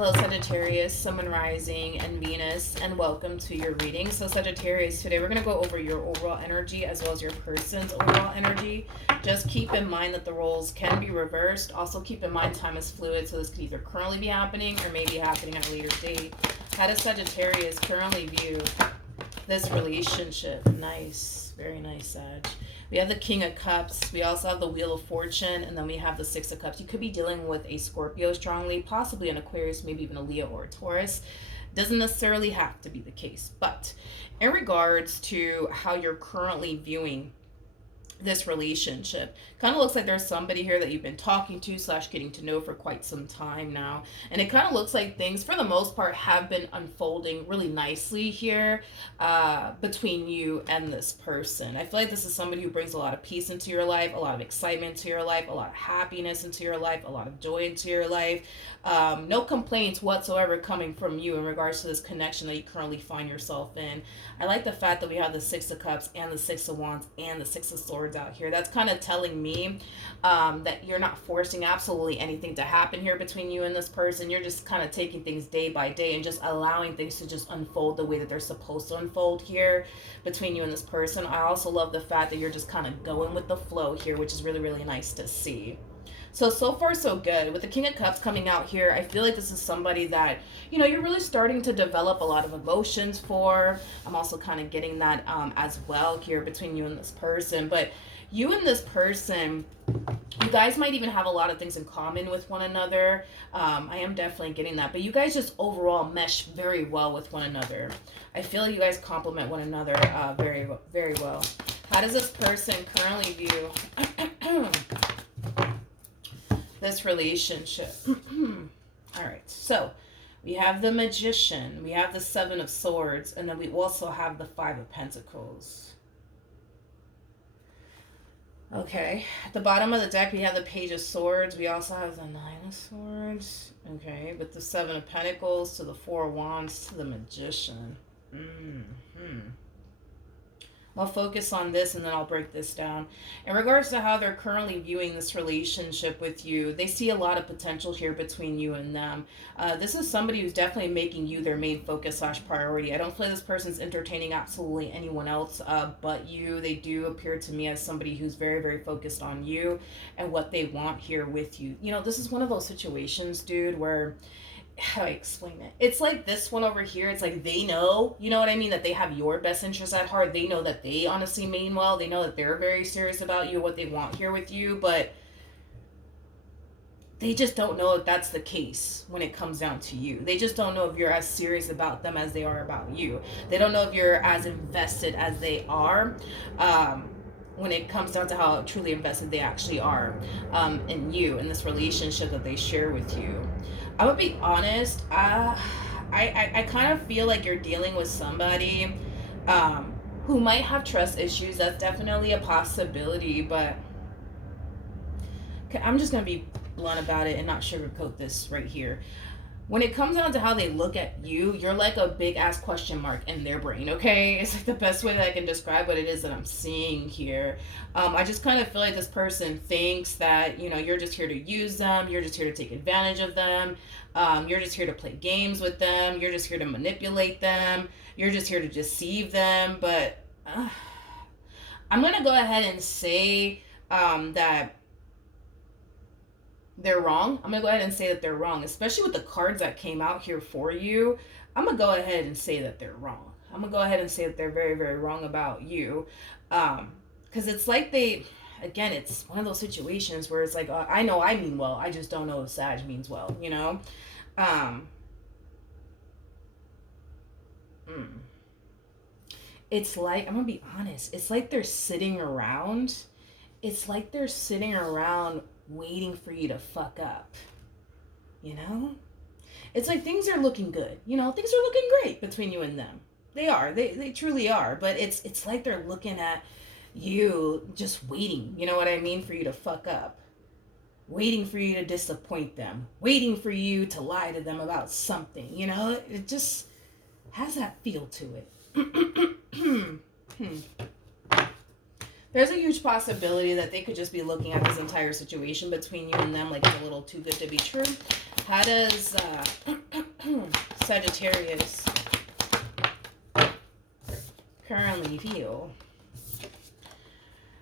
Hello, Sagittarius, Sun, Moon, Rising, and Venus, and welcome to your reading. So, Sagittarius, today we're going to go over your overall energy as well as your person's overall energy. Just keep in mind that the roles can be reversed. Also, keep in mind time is fluid, so this could either currently be happening or maybe happening at a later date. How does Sagittarius currently view this relationship? Nice, very nice, Sag. We have the King of Cups. We also have the Wheel of Fortune. And then we have the Six of Cups. You could be dealing with a Scorpio strongly, possibly an Aquarius, maybe even a Leo or a Taurus. Doesn't necessarily have to be the case. But in regards to how you're currently viewing this relationship, kind of looks like there's somebody here that you've been talking to / getting to know for quite some time now, and it kind of looks like things for the most part have been unfolding really nicely here between you and this person. I feel like this is somebody who brings a lot of peace into your life, a lot of excitement into your life, a lot of happiness into your life, a lot of joy into your life. No complaints whatsoever coming from you in regards to this connection that you currently find yourself in. I like the fact that we have the Six of Cups and the Six of Wands and the Six of Swords out here. That's kind of telling me that you're not forcing absolutely anything to happen here between you and this person. You're just kind of taking things day by day and just allowing things to just unfold the way that they're supposed to unfold here between you and this person. I also love the fact that you're just kind of going with the flow here, which is really, really nice to see. So far so good. With the King of Cups coming out here, I feel like this is somebody that, you know, you're really starting to develop a lot of emotions for. I'm also kind of getting that as well here between you and this person. But you and this person, you guys might even have a lot of things in common with one another. I am definitely getting that. But you guys just overall mesh very well with one another. I feel like you guys complement one another very, very well. How does this person currently view this relationship? All right, so we have the Magician, we have the Seven of Swords, and then we also have the Five of Pentacles. Okay, at the bottom of the deck we have the Page of Swords. We also have the Nine of Swords. Okay, with the Seven of Pentacles to the Four of Wands to the Magician. I'll focus on this and then I'll break this down. In regards to how they're currently viewing this relationship with you, they see a lot of potential here between you and them. This is somebody who's definitely making you their main focus / priority. I don't feel this person's entertaining absolutely anyone else but you. They do appear to me as somebody who's very, very focused on you and what they want here with you. You know, this is one of those situations, dude, where, how do I explain it? It's like this one over here. It's like they know, you know what I mean, that they have your best interest at heart. They know that they honestly mean well. They know that they're very serious about you, what they want here with you, but they just don't know if that's the case when it comes down to you. They just don't know if you're as serious about them as they are about you. They don't know if you're as invested as they are. When it comes down to how truly invested they actually are in you, in this relationship that they share with you. I would be honest, I kind of feel like you're dealing with somebody who might have trust issues. That's definitely a possibility, but I'm just going to be blunt about it and not sugarcoat this right here. When it comes down to how they look at you, you're like a big ass question mark in their brain, okay? It's like the best way that I can describe what it is that I'm seeing here. I just kind of feel like this person thinks that, you know, you're just here to use them. You're just here to take advantage of them. You're just here to play games with them. You're just here to manipulate them. You're just here to deceive them. But I'm going to go ahead and say that they're wrong. I'm going to go ahead and say that they're wrong, especially with the cards that came out here for you. I'm going to go ahead and say that they're wrong. I'm going to go ahead and say that they're very, very wrong about you. Because it's like they, again, it's one of those situations where it's like, I know I mean well. I just don't know if Sag means well, you know? It's like, I'm going to be honest. It's like they're sitting around. It's like they're sitting around waiting for you to fuck up, you know? It's like things are looking good, you know? Things are looking great between you and them. They are. They truly are. But it's like they're looking at you just waiting, you know what I mean, for you to fuck up. Waiting for you to disappoint them. Waiting for you to lie to them about something, you know? It just has that feel to it. There's a huge possibility that they could just be looking at this entire situation between you and them like it's a little too good to be true. How does Sagittarius currently feel?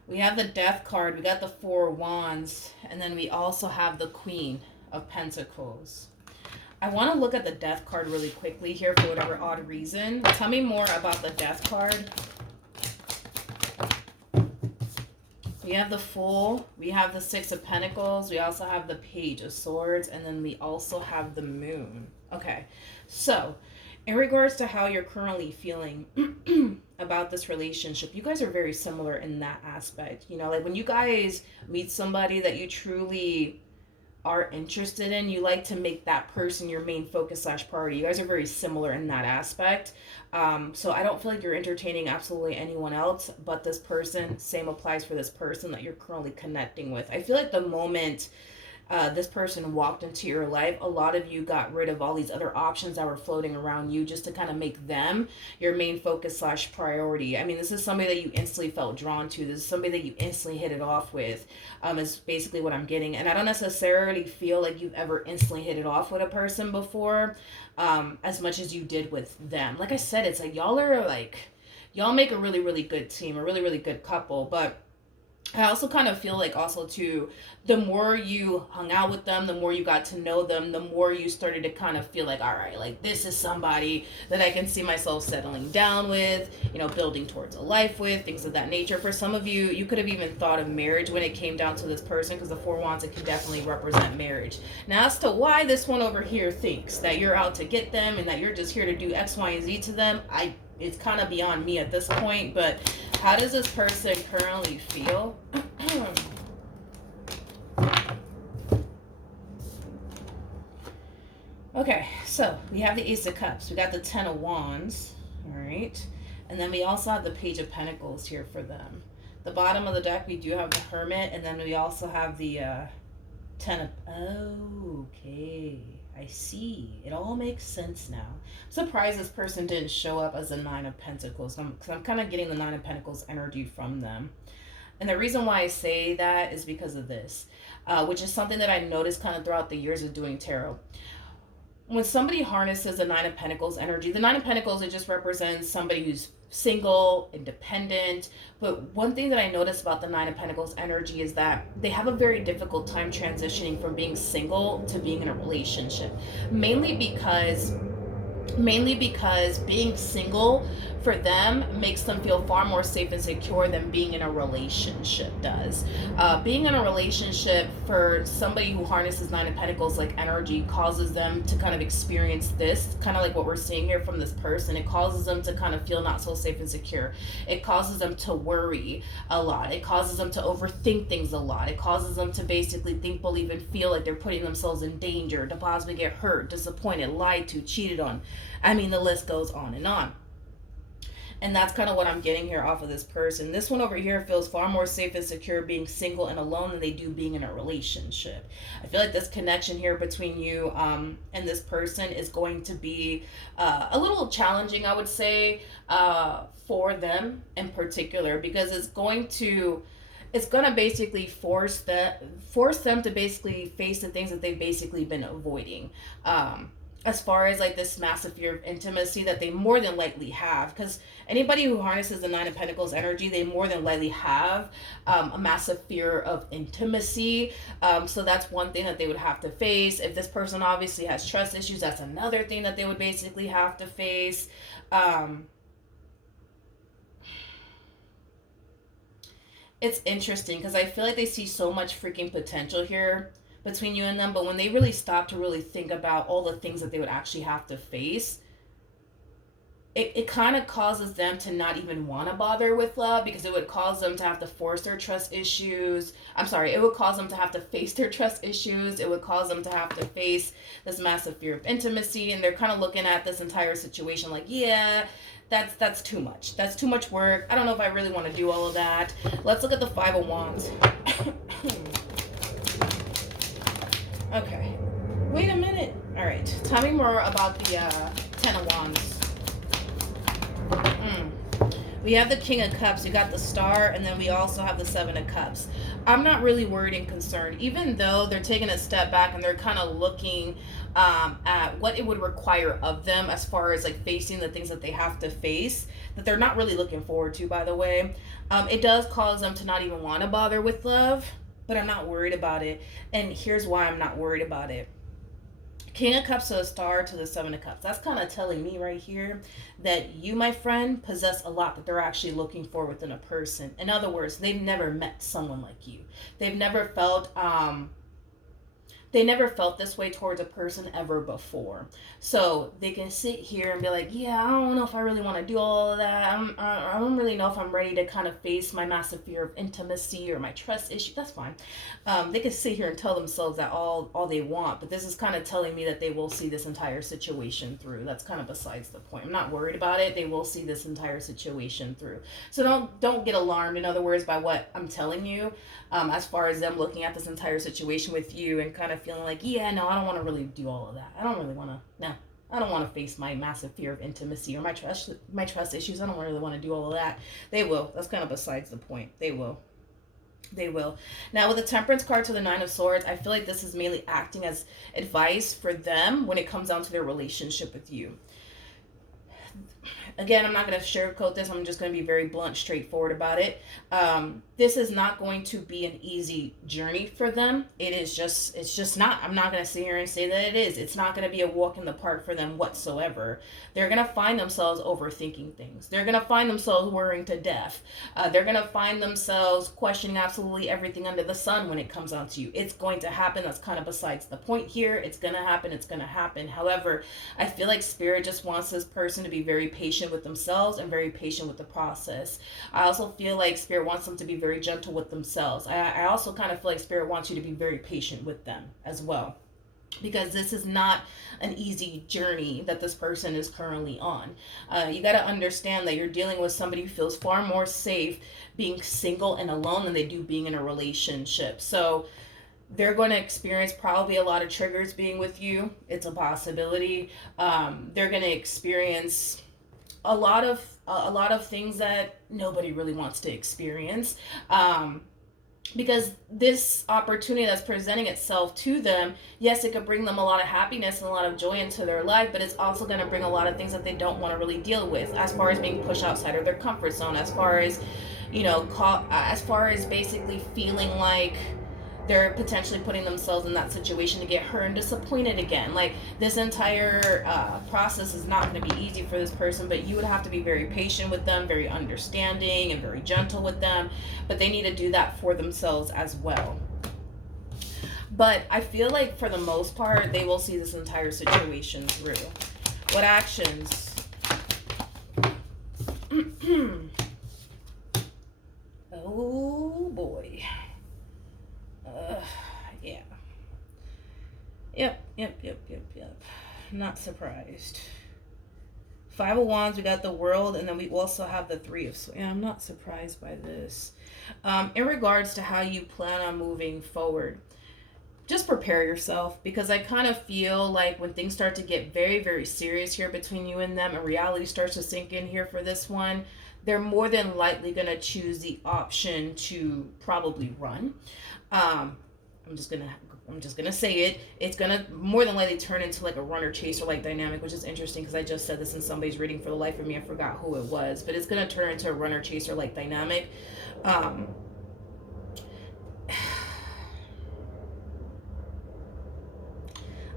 We have the Death card, we got the Four of Wands, and then we also have the Queen of Pentacles. I want to look at the Death card really quickly here for whatever odd reason. Tell me more about the Death card. We have the Fool, we have the Six of Pentacles, we also have the Page of Swords, and then we also have the Moon. Okay, so in regards to how you're currently feeling about this relationship, you guys are very similar in that aspect. You know, like when you guys meet somebody that you truly are interested in, you like to make that person your main focus / priority. You guys are very similar in that aspect. So I don't feel like you're entertaining absolutely anyone else but this person. Same applies for this person that you're currently connecting with. I feel like the moment this person walked into your life, a lot of you got rid of all these other options that were floating around you just to kind of make them your main focus / priority. I mean, this is somebody that you instantly felt drawn to. This is somebody that you instantly hit it off with, is basically what I'm getting. And I don't necessarily feel like you've ever instantly hit it off with a person before, as much as you did with them. Like I said, it's like y'all make a really, really good team, a really, really good couple. But I also kind of feel like also too, the more you hung out with them, the more you got to know them, the more you started to kind of feel like, all right, like this is somebody that I can see myself settling down with, you know, building towards a life with, things of that nature. For some of you, you could have even thought of marriage when it came down to this person, because the Four Wands, it can definitely represent marriage. Now, as to why this one over here thinks that you're out to get them and that you're just here to do X, Y, and Z to them, it's kind of beyond me at this point. But how does this person currently feel? Okay, so we have the Ace of Cups. We got the Ten of Wands. All right. And then we also have the Page of Pentacles here for them. The bottom of the deck, we do have the Hermit. And then we also have the Ten of... Oh, okay. I see. It all makes sense now. I'm surprised this person didn't show up as a Nine of Pentacles, because I'm kind of getting the Nine of Pentacles energy from them. And the reason why I say that is because of this, which is something that I noticed kind of throughout the years of doing tarot. When somebody harnesses the Nine of Pentacles energy, the Nine of Pentacles, it just represents somebody who's single, independent. But one thing that I noticed about the Nine of Pentacles energy is that they have a very difficult time transitioning from being single to being in a relationship. Mainly because being single for them makes them feel far more safe and secure than being in a relationship does. Being in a relationship for somebody who harnesses Nine of Pentacles like energy causes them to kind of experience this, kind of like what we're seeing here from this person. It causes them to kind of feel not so safe and secure. It causes them to worry a lot. It causes them to overthink things a lot. It causes them to basically think, believe, and feel like they're putting themselves in danger, to possibly get hurt, disappointed, lied to, cheated on. I mean, the list goes on and on. And that's kind of what I'm getting here off of this person. This one over here feels far more safe and secure being single and alone than they do being in a relationship. I feel like this connection here between you and this person is going to be a little challenging, I would say, for them in particular, because it's going to basically force them to basically face the things that they've basically been avoiding. As far as like this massive fear of intimacy that they more than likely have, because anybody who harnesses the Nine of Pentacles energy, they more than likely have a massive fear of intimacy. So that's one thing that they would have to face. If this person obviously has trust issues, that's another thing that they would basically have to face. It's interesting because I feel like they see so much freaking potential here between you and them, but when they really stop to really think about all the things that they would actually have to face, it kind of causes them to not even want to bother with love, because it would cause them to have to force their trust issues. It would cause them to have to face their trust issues. It would cause them to have to face this massive fear of intimacy, and they're kind of looking at this entire situation like, yeah, that's too much. That's too much work. I don't know if I really want to do all of that. Let's look at the Five of Wands. Okay, wait a minute. All right, tell me more about the Ten of Wands. We have the King of Cups, we got the Star, and then we also have the Seven of Cups. I'm not really worried and concerned, even though they're taking a step back and they're kind of looking at what it would require of them as far as like facing the things that they have to face that they're not really looking forward to, by the way. It does cause them to not even want to bother with love, but I'm not worried about it. And here's why I'm not worried about it. King of Cups to the Star to the Seven of Cups. That's kind of telling me right here that you, my friend, possess a lot that they're actually looking for within a person. In other words, they've never met someone like you. They've never felt they never felt this way towards a person ever before. So they can sit here and be like, yeah, I don't know if I really want to do all of that. I don't really know if I'm ready to kind of face my massive fear of intimacy or my trust issue. That's fine. They can sit here and tell themselves that all they want, but this is kind of telling me that they will see this entire situation through. That's kind of besides the point. I'm not worried about it. They will see this entire situation through. So don't get alarmed, in other words, by what I'm telling you, as far as them looking at this entire situation with you and kind of feeling like, yeah, no, I don't want to really do all of that. I don't really want to, no. I don't want to face my massive fear of intimacy or my trust issues. I don't really want to do all of that. They will. That's kind of besides the point. They will. They will. Now, with the Temperance card to the Nine of Swords, I feel like this is mainly acting as advice for them when it comes down to their relationship with you. Again, I'm not going to sugarcoat this. I'm just going to be very blunt, straightforward about it. This is not going to be an easy journey for them. It's just not. I'm not going to sit here and say that it is. It's not going to be a walk in the park for them whatsoever. They're going to find themselves overthinking things. They're going to find themselves worrying to death. They're going to find themselves questioning absolutely everything under the sun when it comes down to you. It's going to happen. That's kind of besides the point here. It's going to happen. It's going to happen. However, I feel like Spirit just wants this person to be very patient with themselves and very patient with the process. I also feel like Spirit wants them to be very gentle with themselves. I also kind of feel like Spirit wants you to be very patient with them as well, because this is not an easy journey that this person is currently on. You got to understand that you're dealing with somebody who feels far more safe being single and alone than they do being in a relationship. So they're going to experience probably a lot of triggers being with you. It's a possibility. They're going to experience a lot of things that nobody really wants to experience, because this opportunity that's presenting itself to them, yes, it could bring them a lot of happiness and a lot of joy into their life, but it's also going to bring a lot of things that they don't want to really deal with, as far as being pushed outside of their comfort zone, as far as, as far as basically feeling like they're potentially putting themselves in that situation to get hurt and disappointed again. Like, this entire process is not going to be easy for this person, but you would have to be very patient with them, very understanding and very gentle with them, but they need to do that for themselves as well. But I feel like for the most part, they will see this entire situation through. What actions? Oh boy. Yeah. Yep. Not surprised. Five of Wands, we got the World, and then we also have the Three of Swords. Yeah, I'm not surprised by this. In regards to how you plan on moving forward, just prepare yourself, because I kind of feel like when things start to get very, very serious here between you and them, and reality starts to sink in here for this one, they're more than likely going to choose the option to probably run. I'm just gonna say it. It's gonna more than likely turn into like a runner chaser like dynamic, which is interesting because I just said this in somebody's reading. For the life of me, I forgot who it was, but it's gonna turn into a runner chaser like dynamic.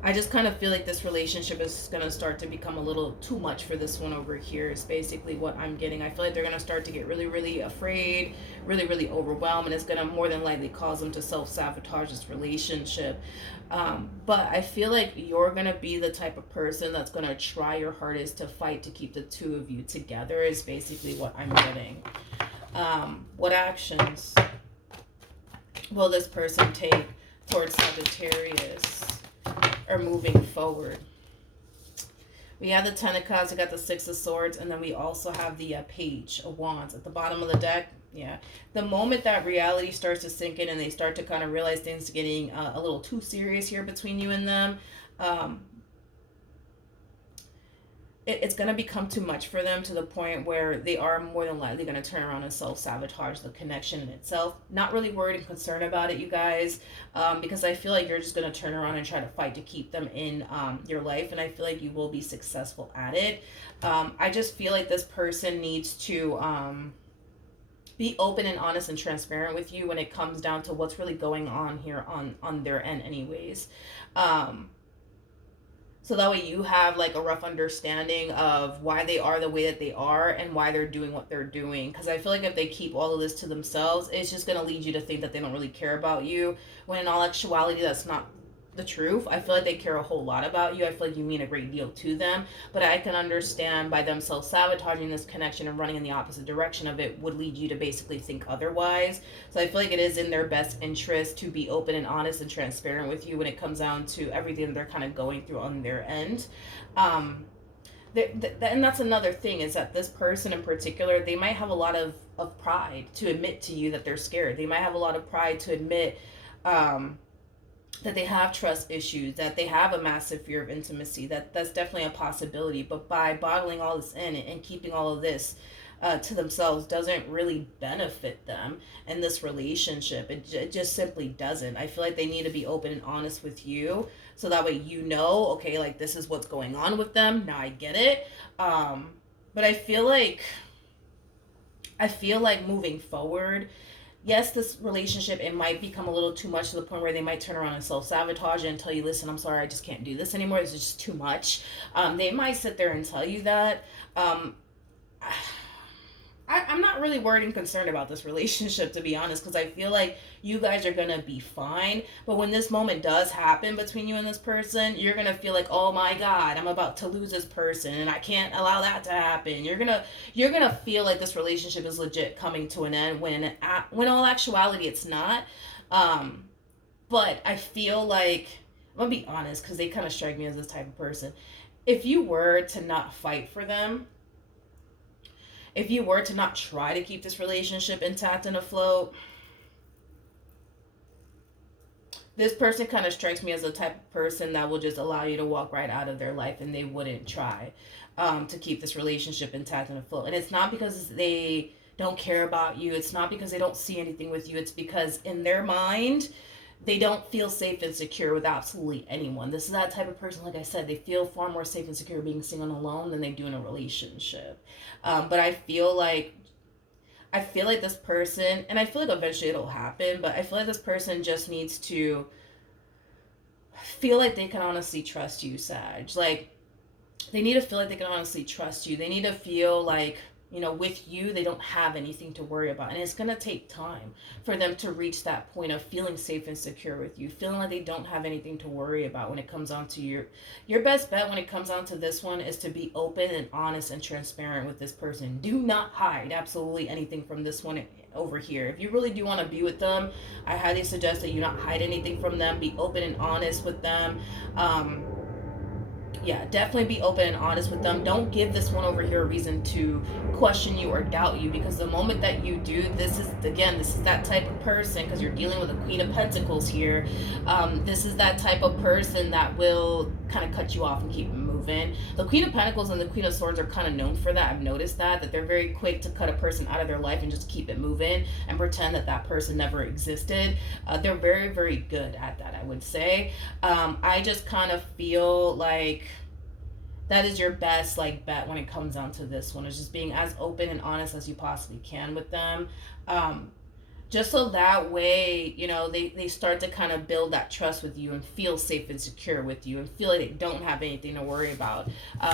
I just kind of feel like this relationship is going to start to become a little too much for this one over here, is basically what I'm getting. I feel like they're going to start to get really, really afraid, really, really overwhelmed, and it's going to more than likely cause them to self-sabotage this relationship. But I feel like you're going to be the type of person that's going to try your hardest to fight to keep the two of you together, is basically what I'm getting. What actions will this person take towards Sagittarius or moving forward? We have the Ten of Cups, we got the Six of Swords, and then we also have the Page of Wands at the bottom of the deck. Yeah, the moment that reality starts to sink in and they start to kind of realize things are getting a little too serious here between you and them, it's going to become too much for them, to the point where they are more than likely going to turn around and self-sabotage the connection in itself. Not really worried and concerned about it, you guys, because I feel like you're just going to turn around and try to fight to keep them in your life, and I feel like you will be successful at it. I just feel like this person needs to be open and honest and transparent with you when it comes down to what's really going on here on their end anyways. um so that way you have like a rough understanding of why they are the way that they are and why they're doing what they're doing, because I feel like if they keep all of this to themselves, it's just going to lead you to think that they don't really care about you, when in all actuality that's not the truth. I feel like they care a whole lot about you. I feel like you mean a great deal to them, but I can understand by them self-sabotaging this connection and running in the opposite direction of it would lead you to basically think otherwise. So I feel like it is in their best interest to be open and honest and transparent with you when it comes down to everything they're kind of going through on their end. And that's another thing, is that this person in particular, they might have a lot of pride to admit to you that they're scared. They might have a lot of pride to admit that they have trust issues, that they have a massive fear of intimacy. That's definitely a possibility. But by bottling all this in and keeping all of this to themselves doesn't really benefit them in this relationship. It just simply doesn't. I feel like they need to be open and honest with you, so that way you know, okay, like this is what's going on with them. Now I get it. But I feel like moving forward, yes, this relationship, it might become a little too much, to the point where they might turn around and self-sabotage and tell you, listen, I'm sorry, I just can't do this anymore. This is just too much. They might sit there and tell you that. I'm not really worried and concerned about this relationship, to be honest, because I feel like you guys are going to be fine. But when this moment does happen between you and this person, you're going to feel like, oh my God, I'm about to lose this person and I can't allow that to happen. You're going to feel like this relationship is legit coming to an end, when in all actuality it's not. But I feel like, I'm going to be honest, because they kind of strike me as this type of person. If you were to not fight for them, if you were to not try to keep this relationship intact and afloat, this person kind of strikes me as the type of person that will just allow you to walk right out of their life, and they wouldn't try to keep this relationship intact and afloat. And it's not because they don't care about you. It's not because they don't see anything with you. It's because in their mind, they don't feel safe and secure with absolutely anyone. This is that type of person, like I said, they feel far more safe and secure being single and alone than they do in a relationship. But I feel like this person, and I feel like eventually it'll happen, but I feel like this person just needs to feel like they can honestly trust you, Sag. Like, they need to feel like they can honestly trust you. They need to feel like, with you, they don't have anything to worry about. And it's going to take time for them to reach that point of feeling safe and secure with you, feeling like they don't have anything to worry about when it comes on to your best bet when it comes on to this one is to be open and honest and transparent with this person. Do not hide absolutely anything from this one over here. If you really do want to be with them, I highly suggest that you not hide anything from them. Be open and honest with them. Yeah, definitely be open and honest with them. Don't give this one over here a reason to question you or doubt you, because the moment that you do, this is that type of person, because you're dealing with a Queen of Pentacles here. This is that type of person that will kind of cut you off and keep moving. The Queen of Pentacles and the Queen of Swords are kind of known for that. I've noticed that they're very quick to cut a person out of their life and just keep it moving and pretend that person never existed. They're very, very good at that, I would say. I just kind of feel like that is your best bet when it comes down to this one, is just being as open and honest as you possibly can with them. Just so that way, they start to kind of build that trust with you and feel safe and secure with you and feel like they don't have anything to worry about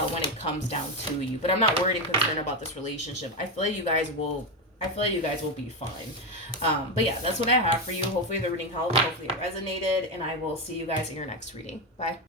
when it comes down to you. But I'm not worried and concerned about this relationship. I feel like you guys will be fine. But yeah, that's what I have for you. Hopefully the reading helped. Hopefully it resonated. And I will see you guys in your next reading. Bye.